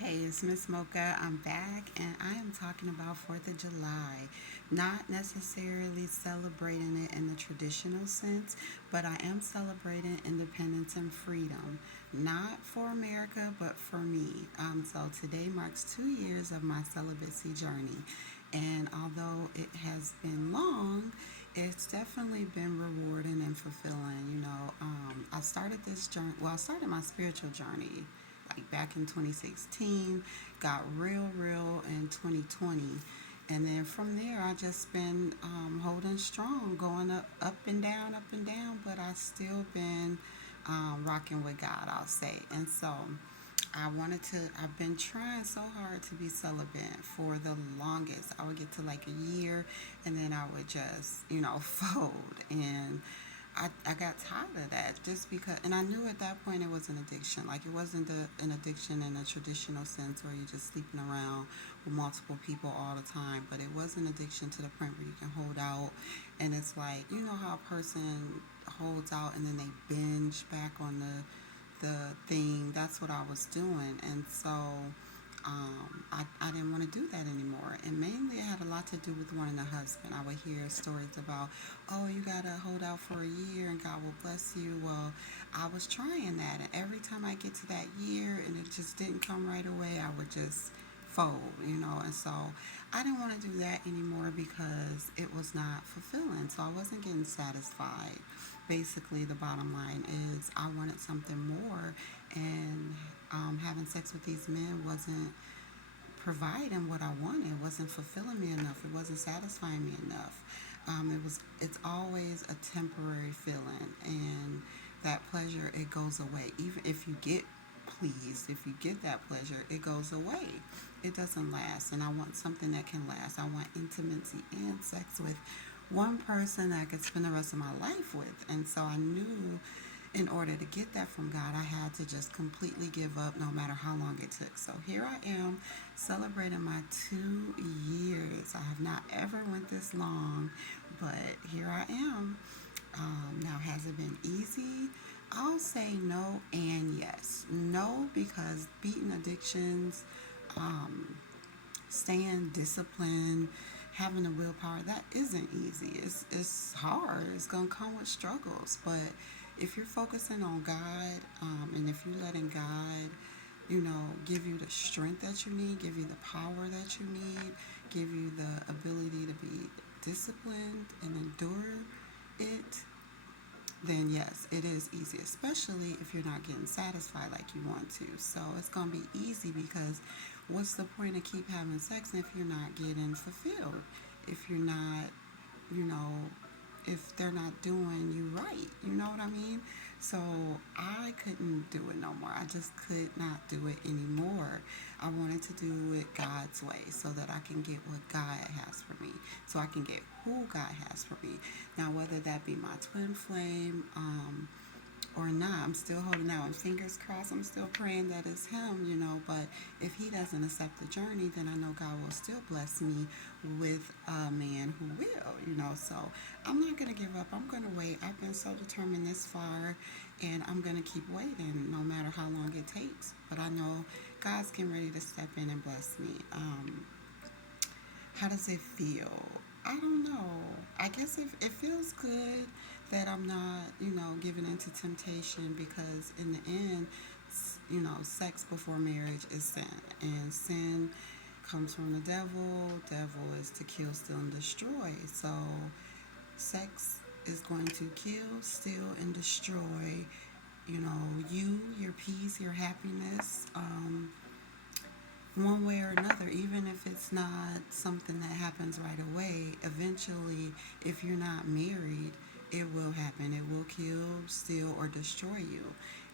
Hey, it's Miss Mocha. I'm back and I am talking about 4th of July. Not necessarily celebrating it in the traditional sense, but I am celebrating independence and freedom. Not for America, but for me. So today marks 2 years of my celibacy journey. And although it has been long, it's definitely been rewarding and fulfilling. I started this journey, I started my spiritual journey like back in 2016, got real in 2020. And then from there, I just been holding strong, going up and down, but I still been rocking with God, I'll say. And so I've been trying so hard to be celibate for the longest. I would get to like a year and then I would just, fold. And I got tired of that just because, and I knew at that point it was an addiction. Like it wasn't an addiction in a traditional sense where you're just sleeping around with multiple people all the time, but it was an addiction to the point where you can hold out. And it's like, you know how a person holds out and then they binge back on the thing. That's what I was doing. And so I didn't want to do that anymore. And mainly it had a lot to do with wanting a husband. I would hear stories about, oh, you got to hold out for a year and God will bless you. Well, I was trying that. And every time I get to that year and it just didn't come right away, I would just fold. And so I didn't want to do that anymore because it was not fulfilling. So I wasn't getting satisfied. Basically, the bottom line is I wanted something more, and having sex with these men wasn't providing what I wanted. It wasn't fulfilling me enough. It wasn't satisfying me enough. It's always a temporary feeling, and that pleasure it goes away. Even if you get pleased, if you get that pleasure, it goes away. It doesn't last, and I want something that can last. I want intimacy and sex with one person that I could spend the rest of my life with, and so I knew in order to get that from God, I had to just completely give up no matter how long it took. So here I am celebrating my 2 years. I have not ever went this long, but here I am. Now, has it been easy? I'll say no and yes. No, because beating addictions, um, staying disciplined, having the willpower, that isn't easy. It's hard. It's going to come with struggles. But if you're focusing on God, and if you're letting God, give you the strength that you need, give you the power that you need, give you the ability to be disciplined and endure it, then yes, it is easy, especially if you're not getting satisfied like you want to. So it's going to be easy because what's the point of keep having sex if you're not getting fulfilled? If you're not, you know, if they're not doing you right, you know what I mean? So I couldn't do it no more. I just could not do it anymore. I wanted to do it God's way so that I can get what God has for me, so I can get who God has for me. Now, whether that be my twin flame, or not, I'm still holding out and fingers crossed. I'm still praying that it's him. But if he doesn't accept the journey, then I know God will still bless me with a man who will. So I'm not going to give up. I'm going to wait. I've been so determined this far, and I'm going to keep waiting no matter how long it takes. But I know God's getting ready to step in and bless me. How does it feel? I don't know. I guess it feels good that I'm not, giving into temptation because in the end, sex before marriage is sin. And sin comes from the devil. Devil is to kill, steal, and destroy. So sex is going to kill, steal, and destroy, your peace, your happiness. One way or another, even if it's not something that happens right away, eventually, if you're not married, it will happen. It will kill, steal, or destroy you.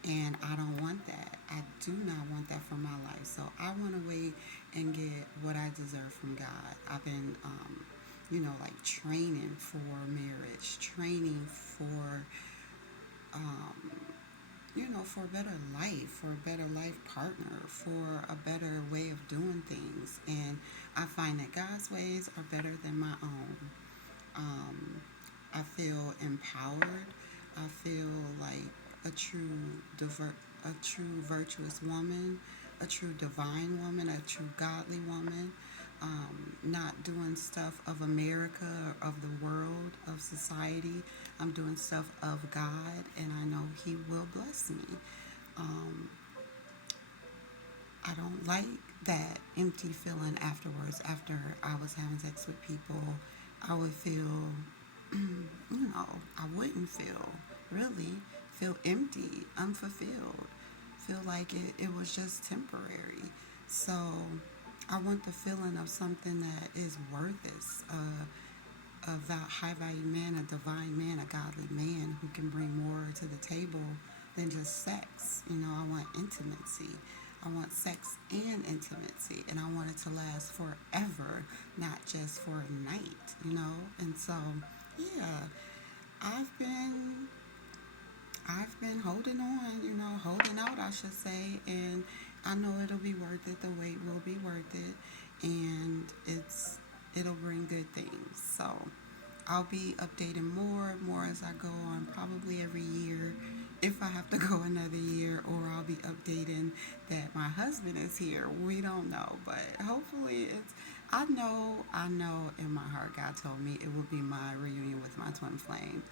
And I don't want that. I do not want that for my life. So I want to wait and get what I deserve from God. I've been, like training for marriage, training for um, for a better life, for a better life partner, for a better way of doing things. And I find that God's ways are better than my own. Um, I feel empowered. I feel like a true virtuous woman. a true divine woman, a true godly woman, not doing stuff of America or of the world, of society. I'm doing stuff of God, and I know He will bless me. Um, I don't like that empty feeling afterwards. After I was having sex with people, I would feel, I wouldn't feel really feel empty, unfulfilled, feel like it was just temporary. So I want the feeling of something that is worth it, a high value man, a divine man, a godly man who can bring more to the table than just sex. I want intimacy. I want sex and intimacy, and I want it to last forever, not just for a night. And so, yeah, I've been I've been holding on, holding out, I should say, and I know it'll be worth it. The wait will be worth it, and it'll bring good things. So I'll be updating more and more as I go on, probably every year. If I have to go another year, or I'll be updating that my husband is here. We don't know, but hopefully it's. I know in my heart, God told me it will be my reunion with my twin flame.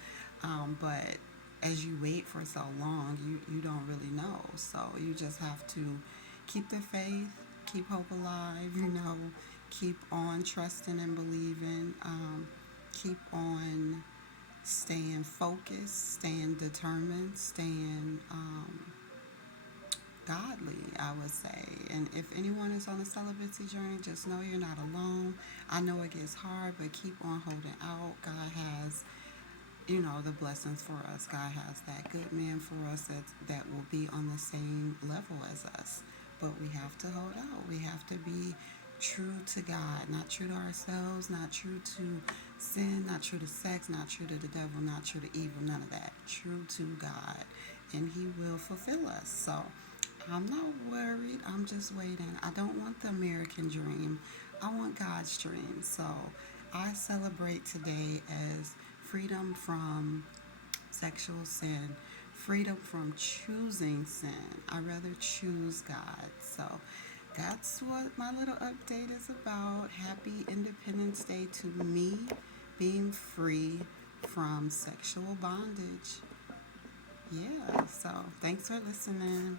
But as you wait for so long, you don't really know. So you just have to keep the faith, keep hope alive, keep on trusting and believing, keep on staying focused, staying determined, staying godly, I would say. And if anyone is on a celibacy journey, just know you're not alone. I know it gets hard, but keep on holding out. God has the blessings for us. God has that good man for us that will be on the same level as us. But we have to hold out. We have to be true to God, not true to ourselves, not true to sin, not true to sex, not true to the devil, not true to evil, none of that. True to God. And He will fulfill us. So I'm not worried. I'm just waiting. I don't want the American dream. I want God's dream. So I celebrate today as freedom from sexual sin, freedom from choosing sin. I rather choose God. So that's what my little update is about. Happy Independence Day to me, being free from sexual bondage. Yeah, so thanks for listening.